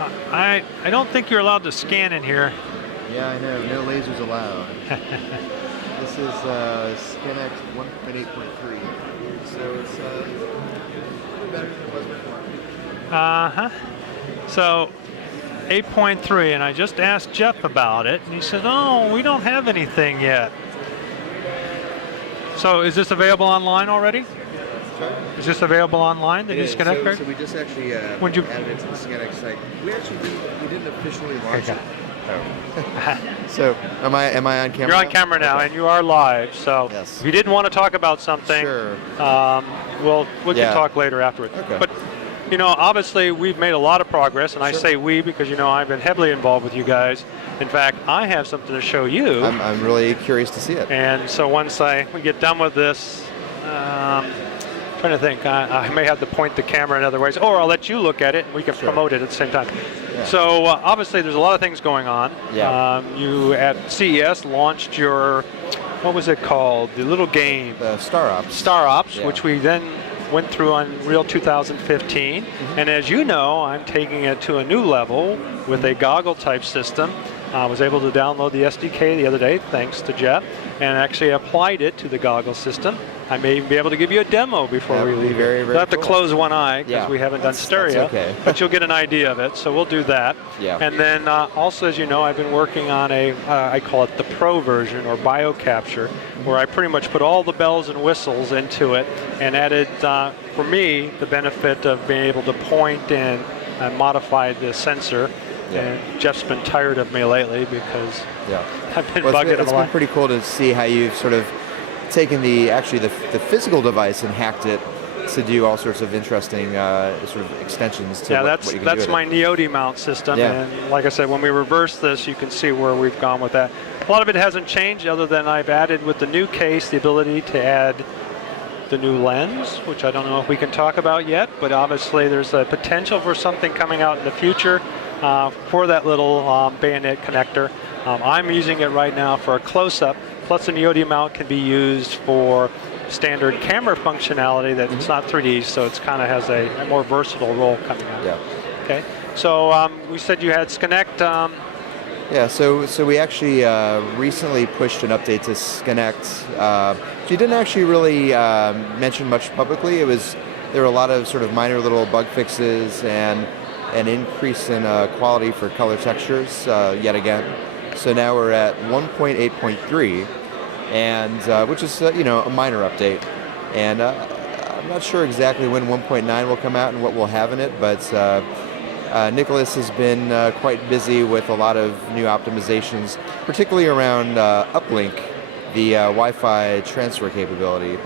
I don't think you're allowed to scan in here. Yeah, I know. No lasers allowed. This is ScanX 1.8.3. So it's better than it was before. Uh-huh. So 8.3, and I just asked Jeff about it, and he said, oh, we don't have anything yet. So is this available online already? Sorry? Is this available online, the new ScanX card? So we just actually added it to the ScanX site. We actually didn't officially launch it. Oh. So am I on camera? You're on camera now, okay. And you are live. So yes. If you didn't want to talk about something, sure. we can talk later afterwards. Okay. But you know, obviously we've made a lot of progress, and I say we because you know I've been heavily involved with you guys. In fact, I have something to show you. I'm really curious to see it. And so once we get done with this, trying to think, I may have to point the camera in other ways, or I'll let you look at it and we can promote it at the same time. Yeah. So obviously there's a lot of things going on. Yeah. You at CES launched your, what was it called? The little game. Star Ops. Star Ops, yeah. Which we then went through on Unreal 2015. Mm-hmm. And as you know, I'm taking it to a new level with a goggle type system. I was able to download the SDK the other day, thanks to Jeff, and actually applied it to the goggle system. I may even be able to give you a demo before we leave. Very, very We'll have to close one eye because we haven't done stereo, okay. But you'll get an idea of it, so we'll do that. Yeah. And then also, as you know, I've been working on I call it the Pro version, or BioCapture, where I pretty much put all the bells and whistles into it and added, for me, the benefit of being able to point and modify the sensor. Yeah. And Jeff's been tired of me lately because I've been bugging him a lot. It's been pretty cool to see how you've sort of taken the physical device and hacked it to do all sorts of interesting sort of extensions to what you can do. That's my NEODiVR mount system. Yeah. And like I said, when we reverse this, you can see where we've gone with that. A lot of it hasn't changed other than I've added with the new case the ability to add the new lens, which I don't know if we can talk about yet, but obviously there's a potential for something coming out in the future for that little bayonet connector. I'm using it right now for a close-up, plus the NEODiVR mount can be used for standard camera functionality that it's not 3D, so it kind of has a more versatile role coming out. Yeah. Okay. So we said you had ScanX. Yeah, so we actually recently pushed an update to ScanX. You didn't actually really mention much publicly. There were a lot of sort of minor little bug fixes and an increase in quality for color textures yet again. So now we're at 1.8.3, and which is a minor update. And I'm not sure exactly when 1.9 will come out and what we'll have in it, but Nicholas has been quite busy with a lot of new optimizations, particularly around uplink, the Wi-Fi transfer capability.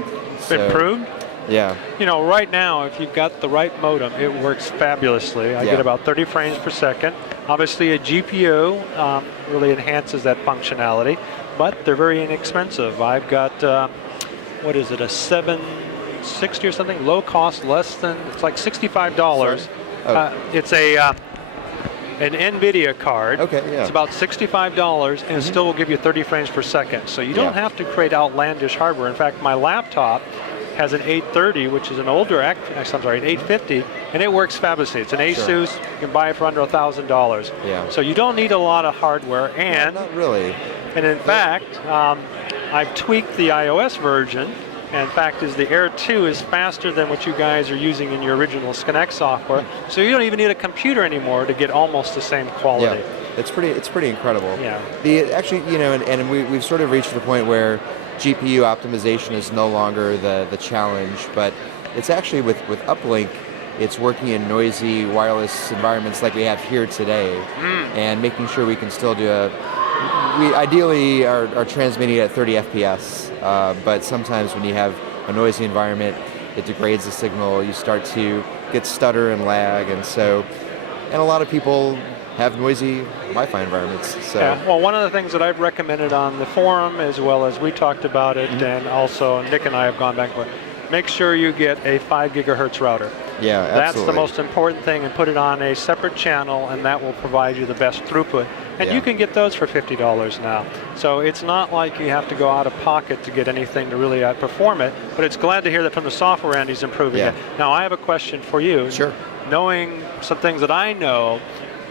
Improved? Yeah. You know, right now, if you've got the right modem, it works fabulously. I get about 30 frames per second. Obviously, a GPU really enhances that functionality, but they're very inexpensive. I've got, what is it, a 760 or something? Low cost, less than, it's like $65. It's an NVIDIA card. Okay, yeah. It's about $65, and it still will give you 30 frames per second. So you don't have to create outlandish hardware. In fact, my laptop has an 830, which is an older, an 850, and it works fabulously. It's an Asus. You can buy it for under $1,000. Yeah. So you don't need a lot of hardware, and not really. And in fact, I've tweaked the iOS version. And in fact, the Air 2 is faster than what you guys are using in your original ScanX software. So you don't even need a computer anymore to get almost the same quality. Yeah, it's pretty incredible. Yeah. Actually, and we've sort of reached the point where GPU optimization is no longer the challenge, but it's actually with uplink, it's working in noisy wireless environments like we have here today, and making sure we can still do we ideally are transmitting at 30 FPS, but sometimes when you have a noisy environment, it degrades the signal. You start to get stutter and lag, and a lot of people have noisy Wi-Fi environments. So. Yeah, well, one of the things that I've recommended on the forum, as well as we talked about it, and also Nick and I have gone back and forth, make sure you get a 5 gigahertz router. Yeah, absolutely. That's the most important thing, and put it on a separate channel, and that will provide you the best throughput. And you can get those for $50 now. So it's not like you have to go out of pocket to get anything to really outperform it, but it's glad to hear that from the software end he's improving it. Now I have a question for you. Sure. Knowing some things that I know,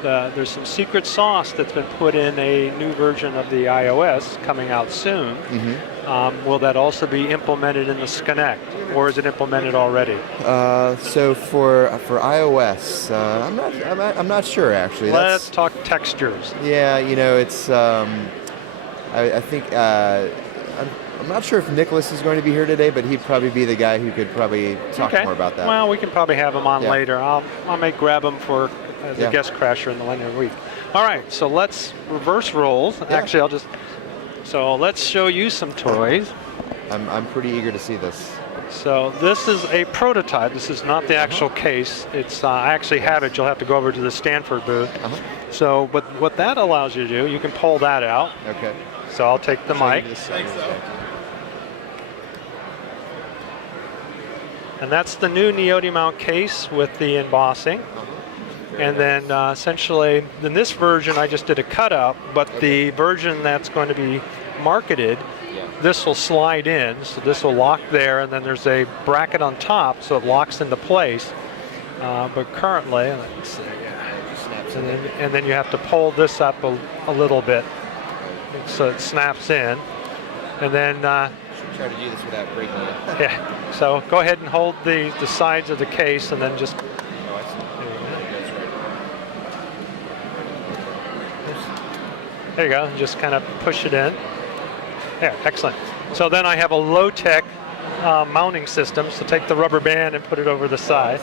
there's some secret sauce that's been put in a new version of the iOS coming out soon. Will that also be implemented in the Connect, or is it implemented already? So for iOS, I'm not sure actually. Let's talk textures. Yeah, you know, it's I think I'm not sure if Nicholas is going to be here today, but he'd probably be the guy who could probably talk more about that. Well, we can probably have him on later. I may grab him for as a guest crasher in the later week. All right, so let's reverse roles. Actually, so let's show you some toys. I'm pretty eager to see this. So this is a prototype. This is not the actual case. It's I actually have it. You'll have to go over to the Stanford booth. So, but what that allows you to do, you can pull that out. Okay. So I'll take the mic. And that's the new NEODi mount case with the embossing. And then essentially, in this version, I just did a cutout, but the version that's going to be marketed, this will slide in, so this will lock there, and then there's a bracket on top, so it locks into place. But currently, let's see, and then you have to pull this up a little bit, so it snaps in, and then. Try to do this without breaking it. Yeah. So go ahead and hold the sides of the case, and then just. There you go, just kind of push it in. Yeah, excellent. So then I have a low-tech mounting system, so take the rubber band and put it over the side.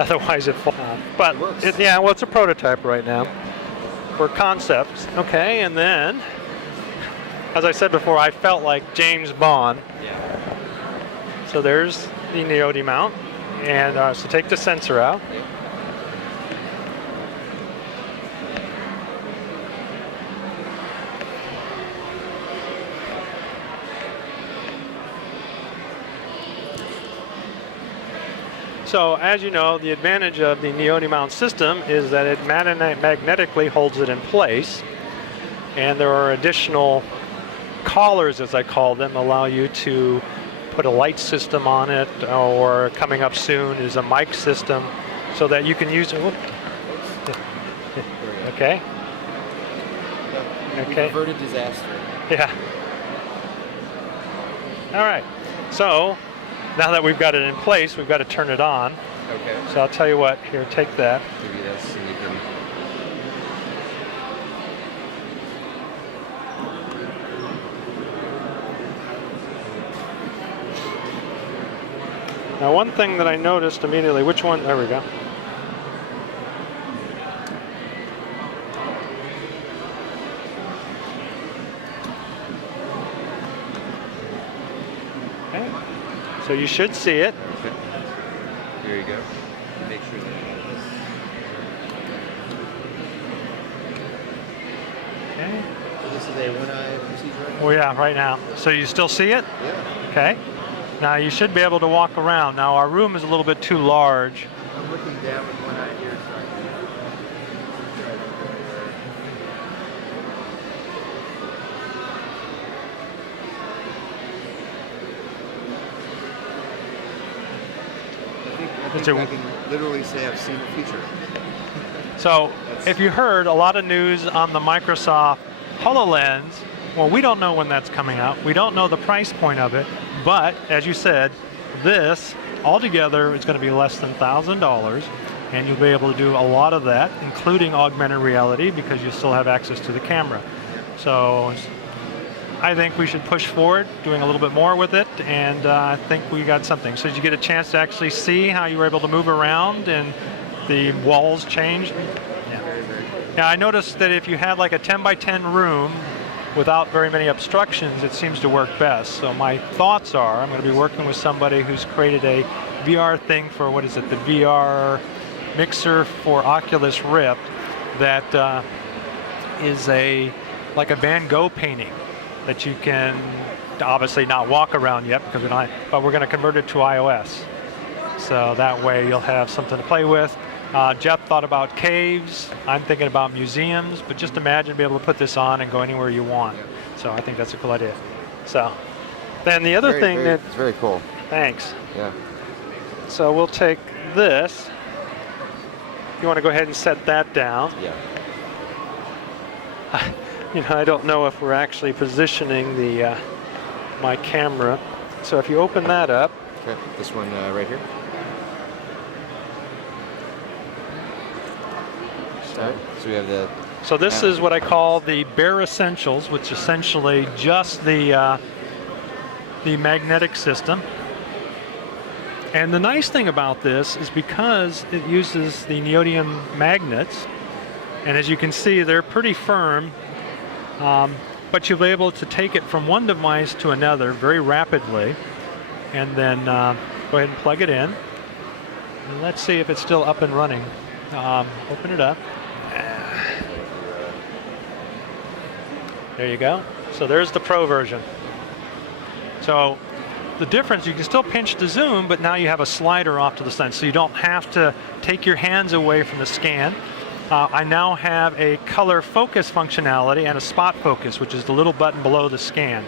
Otherwise it falls. But well, it's a prototype right now for concepts. Okay, and then, as I said before, I felt like James Bond. So there's the NEODi mount, and so take the sensor out. So as you know, the advantage of the NEODi mount system is that it magnetically holds it in place, and there are additional collars, as I call them, allow you to put a light system on it, or coming up soon is a mic system, so that you can use it. Okay. Okay. Averted disaster. Yeah. All right. So now that we've got it in place, we've got to turn it on. Okay. So I'll tell you what. Here, take that. Give you this, and you can. Now, one thing that I noticed immediately, which one? There we go. Okay. So you should see it. Okay. Here you go. Make sure that Okay. So this is a one-eye procedure. Oh yeah, right now. So you still see it? Yeah. Okay. Now you should be able to walk around. Now our room is a little bit too large. I'm looking down with one eye here, I think I can literally say I've seen the future. So if you heard a lot of news on the Microsoft HoloLens, well, we don't know when that's coming out. We don't know the price point of it, but as you said, this altogether is going to be less than $1,000, and you'll be able to do a lot of that, including augmented reality, because you still have access to the camera. So I think we should push forward, doing a little bit more with it, and I think we got something. So did you get a chance to actually see how you were able to move around and the walls changed? Yeah. Now I noticed that if you had like a 10 by 10 room without very many obstructions, it seems to work best. So my thoughts are, I'm going to be working with somebody who's created a VR thing for, what is it, the VR mixer for Oculus Rift, that is like a Van Gogh painting that you can obviously not walk around yet, because but we're going to convert it to iOS. So that way you'll have something to play with. Jeff thought about caves. I'm thinking about museums, but just imagine being able to put this on and go anywhere you want. So I think that's a cool idea. So then the other thing it's very cool. Thanks. Yeah. So we'll take this. you want to go ahead and set that down. Yeah. I don't know if we're actually positioning the my camera. So if you open that up. Okay, this one right here. So we have the. So this is what I call the bare essentials, which is essentially just the magnetic system. And the nice thing about this is because it uses the neodymium magnets, and as you can see, they're pretty firm, but you'll be able to take it from one device to another very rapidly, and then go ahead and plug it in. And let's see if it's still up and running. Open it up. There you go. So there's the Pro version. So the difference, you can still pinch the zoom, but now you have a slider off to the side, so you don't have to take your hands away from the scan. I now have a color focus functionality and a spot focus, which is the little button below the scan.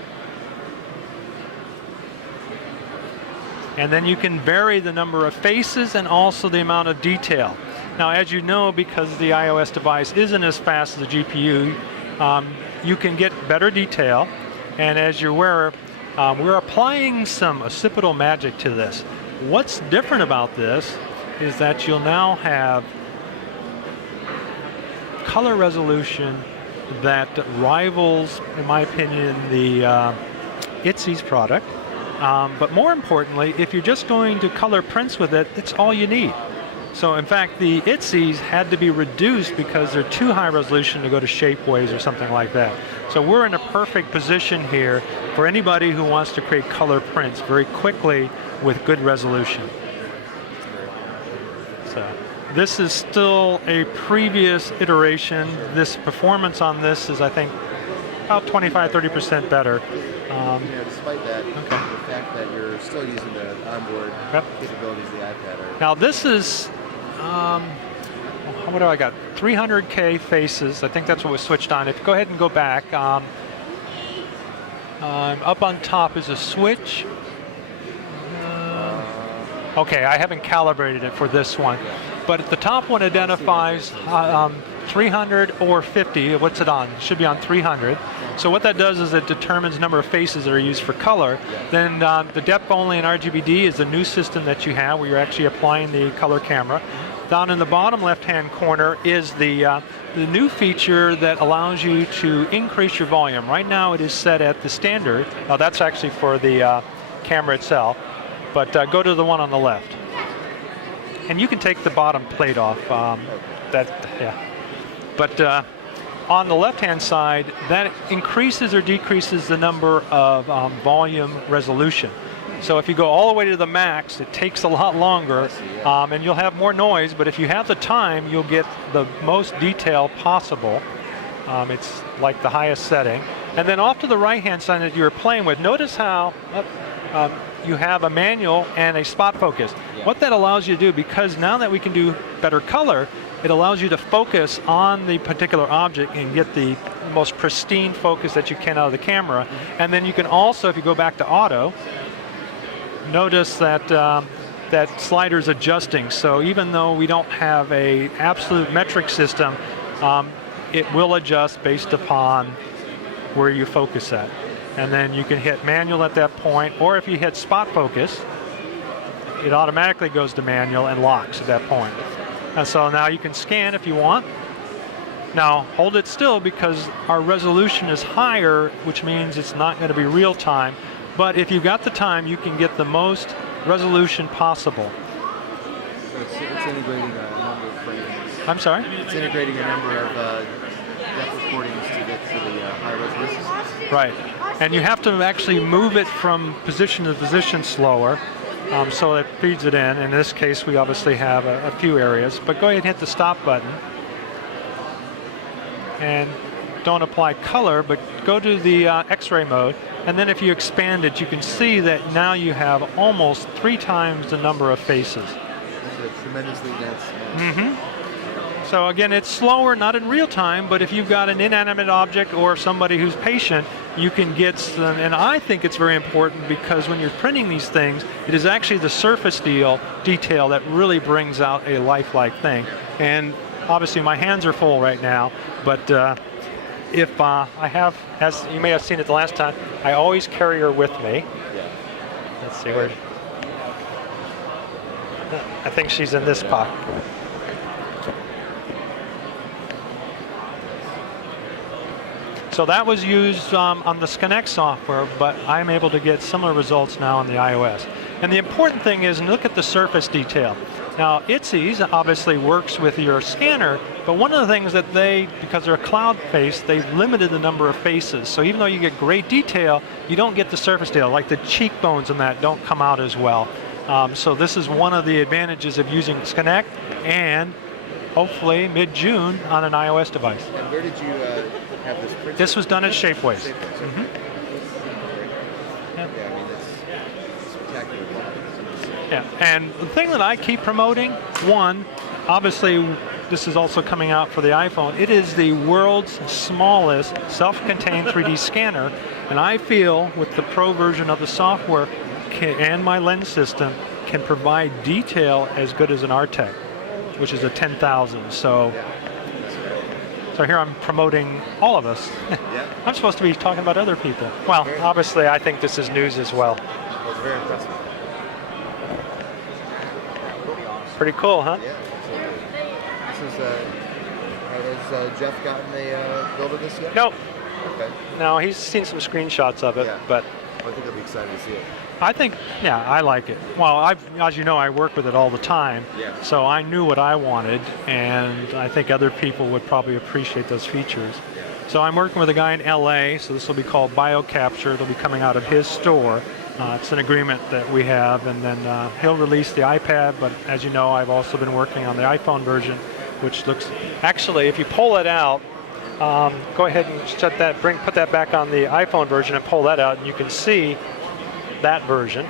And then you can vary the number of faces and also the amount of detail. Now, as you know, because the iOS device isn't as fast as the GPU, you can get better detail. And as you're aware, we're applying some occipital magic to this. What's different about this is that you'll now have color resolution that rivals, in my opinion, the Itzy's product. But more importantly, if you're just going to color prints with it, it's all you need. So in fact, the Itzy's had to be reduced because they're too high resolution to go to shapeways or something like that. So we're in a perfect position here for anybody who wants to create color prints very quickly with good resolution. So this is still a previous iteration. This performance on this is, I think, about 25–30% better. Despite that, the fact that you're still using the onboard capabilities of the iPad. Now this is, what do I got? 300K faces. I think that's what was switched on. If you go ahead and go back, up on top is a switch. Okay, I haven't calibrated it for this one, but the top one identifies 300 or 50. What's it on? It should be on 300. So what that does is it determines the number of faces that are used for color. Then the depth only and RGBD is the new system that you have where you're actually applying the color camera. Down in the bottom left-hand corner is the new feature that allows you to increase your volume. Right now it is set at the standard. Now that's actually for the camera itself, but go to the one on the left. And you can take the bottom plate off. But on the left-hand side, that increases or decreases the number of volume resolution. So if you go all the way to the max, it takes a lot longer, and you'll have more noise, but if you have the time, you'll get the most detail possible. It's like the highest setting. And then off to the right-hand side that you're playing with, notice how you have a manual and a spot focus. What that allows you to do, because now that we can do better color, it allows you to focus on the particular object and get the most pristine focus that you can out of the camera. And then you can also, if you go back to auto, notice that that slider's adjusting. So even though we don't have a absolute metric system, it will adjust based upon where you focus at. And then you can hit manual at that point, or if you hit spot focus, it automatically goes to manual and locks at that point. And so now you can scan if you want. Now hold it still because our resolution is higher, which means it's not going to be real time. But if you've got the time, you can get the most resolution possible. So it's integrating a number of frames. I'm sorry? It's integrating a number of depth recordings to get to the high resolution. Right. And you have to actually move it from position to position slower. So it feeds it in. In this case, we obviously have a few areas. But go ahead and hit the stop button. And don't apply color, but go to the X-ray mode. And then if you expand it, you can see that now you have almost 3 times the number of faces. It's a tremendously dense. So again, it's slower, not in real time, but if you've got an inanimate object or somebody who's patient, you can get some, and I think it's very important because when you're printing these things, it is actually the surface detail that really brings out a lifelike thing. And obviously my hands are full right now, but if I have, as you may have seen it the last time, I always carry her with me. Let's see where. I think she's in this pocket. So that was used on the Skinect software, but I'm able to get similar results now on the iOS. And the important thing is, look at the surface detail. Now, Itzy's obviously works with your scanner, but one of the things that because they're cloud-based, they've limited the number of faces. So even though you get great detail, you don't get the surface detail, like the cheekbones and that don't come out as well. So this is one of the advantages of using Skinect, and hopefully mid-June on an iOS device. And where did you have this printed? This was done at Shapeways. Mm-hmm. Yeah, I mean, it's spectacular. Yeah, and the thing that I keep promoting, one, obviously this is also coming out for the iPhone, it is the world's smallest self-contained 3D scanner, and I feel with the Pro version of the software and my lens system can provide detail as good as an Artec, which is a 10,000. So here I'm promoting all of us. I'm supposed to be talking about other people. Well, obviously I think this is news as well. Well, it's very impressive. Pretty cool, huh? Yeah. This is, has Jeff gotten a build of this yet? No. Okay. No, he's seen some screenshots of it, but I think he'll be excited to see it. I think, yeah, I like it. Well, as you know, I work with it all the time, so I knew what I wanted, and I think other people would probably appreciate those features. So I'm working with a guy in LA, so this will be called BioCapture. It'll be coming out of his store. It's an agreement that we have, and then he'll release the iPad, but as you know, I've also been working on the iPhone version, which looks, actually, if you pull it out, go ahead and shut that, put that back on the iPhone version and pull that out, and you can see that version.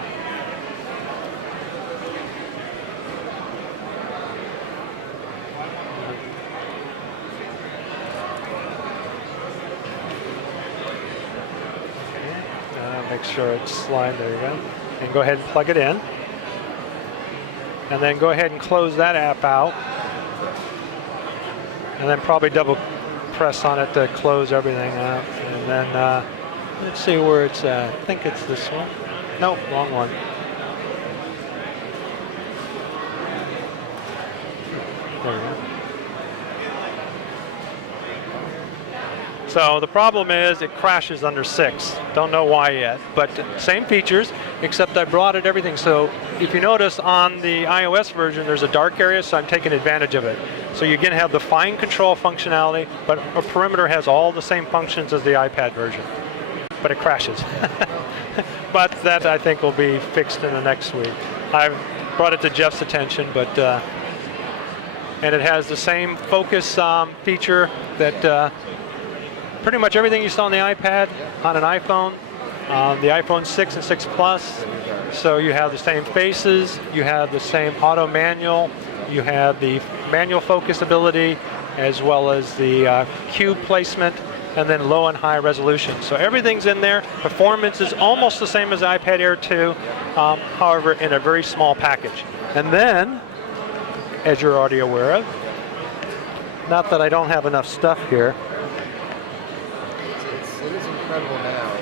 Make sure it's slide, there you go. And go ahead and plug it in. And then go ahead and close that app out. And then probably double press on it to close everything up. And then let's see where it's at. I think it's this one. Nope, wrong one. There we go. So the problem is it crashes under 6. Don't know why yet, but same features, except I brought it everything. So if you notice on the iOS version, there's a dark area, so I'm taking advantage of it. So you're going to have the fine control functionality, but a perimeter has all the same functions as the iPad version, but it crashes. But that I think will be fixed in the next week. I've brought it to Jeff's attention, but and it has the same focus feature that pretty much everything you saw on the iPad on an iPhone, the iPhone 6 and 6 Plus. So you have the same faces, you have the same auto manual, you have the manual focus ability, as well as the cube placement, and then low and high resolution. So everything's in there. Performance is almost the same as iPad Air 2, however, in a very small package. And then, as you're already aware of, not that I don't have enough stuff here. It is incredible now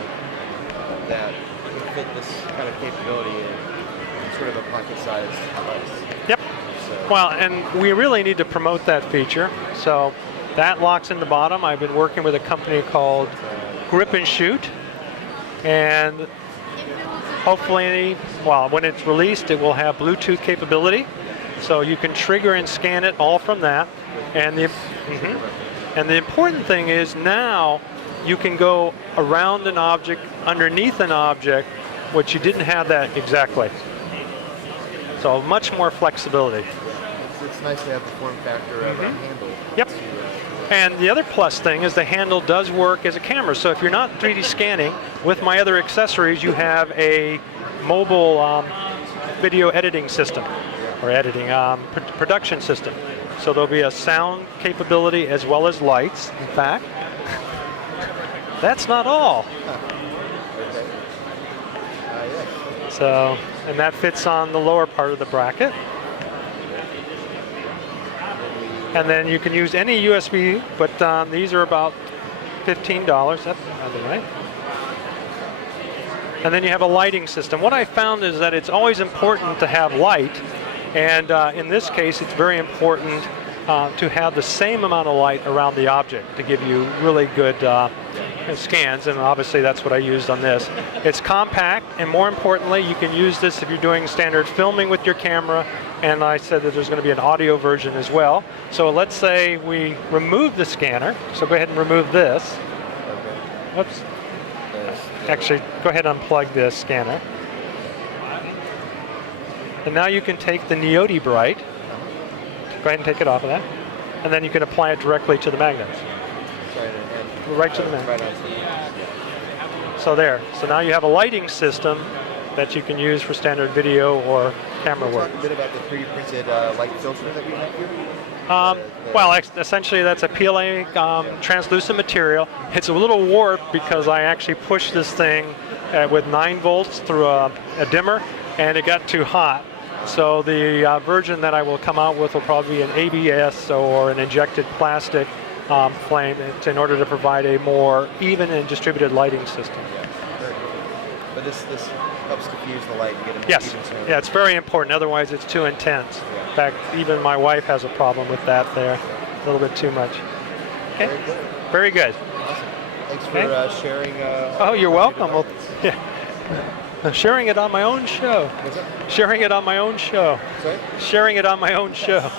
that you can fit this kind of capability in sort of a pocket-sized device. Yep. So. Well, and we really need to promote that feature. So that locks in the bottom. I've been working with a company called Grip and Shoot, and hopefully, well, when it's released, it will have Bluetooth capability. So you can trigger and scan it all from that. And the important thing is now you can go around an object, underneath an object, which you didn't have that exactly. So much more flexibility. It's nice to have the form factor of a handle. Yep. And the other plus thing is the handle does work as a camera. So if you're not 3D scanning, with my other accessories, you have a mobile video editing system, or editing production system. So there'll be a sound capability as well as lights. In fact, that's not all. So, and that fits on the lower part of the bracket. And then you can use any USB, but these are about $15. That's right. And then you have a lighting system. What I found is that it's always important to have light, and in this case, it's very important to have the same amount of light around the object to give you really good scans, and obviously that's what I used on this. It's compact, and more importantly, you can use this if you're doing standard filming with your camera, and I said that there's going to be an audio version as well. So let's say we remove the scanner, so go ahead and remove this. Okay. Whoops. Actually, go ahead and unplug this scanner. And now you can take the NEODiVR. Go ahead and take it off of that. And then you can apply it directly to the magnets. Right to the magnet. So there. So now you have a lighting system that you can use for standard video or camera work. Talk a bit about the 3D printed light filter that we have here. Well, essentially that's a PLA translucent material. It's a little warped because I actually pushed this thing with 9 volts through a dimmer, and it got too hot. So the version that I will come out with will probably be an ABS or an injected plastic flame in order to provide a more even and distributed lighting system. Yeah, very good. But this helps diffuse the light and get it yes. even so. Yeah, it's very important. Otherwise, it's too intense. Yeah. In fact, even my wife has a problem with that there. A little bit too much. Okay. Very good. Very good. Awesome. Thanks for sharing. Oh, you're welcome. Well, yeah. Sharing it on my own show. What's that? Sharing it on my own show. Sorry? Sharing it on my own show.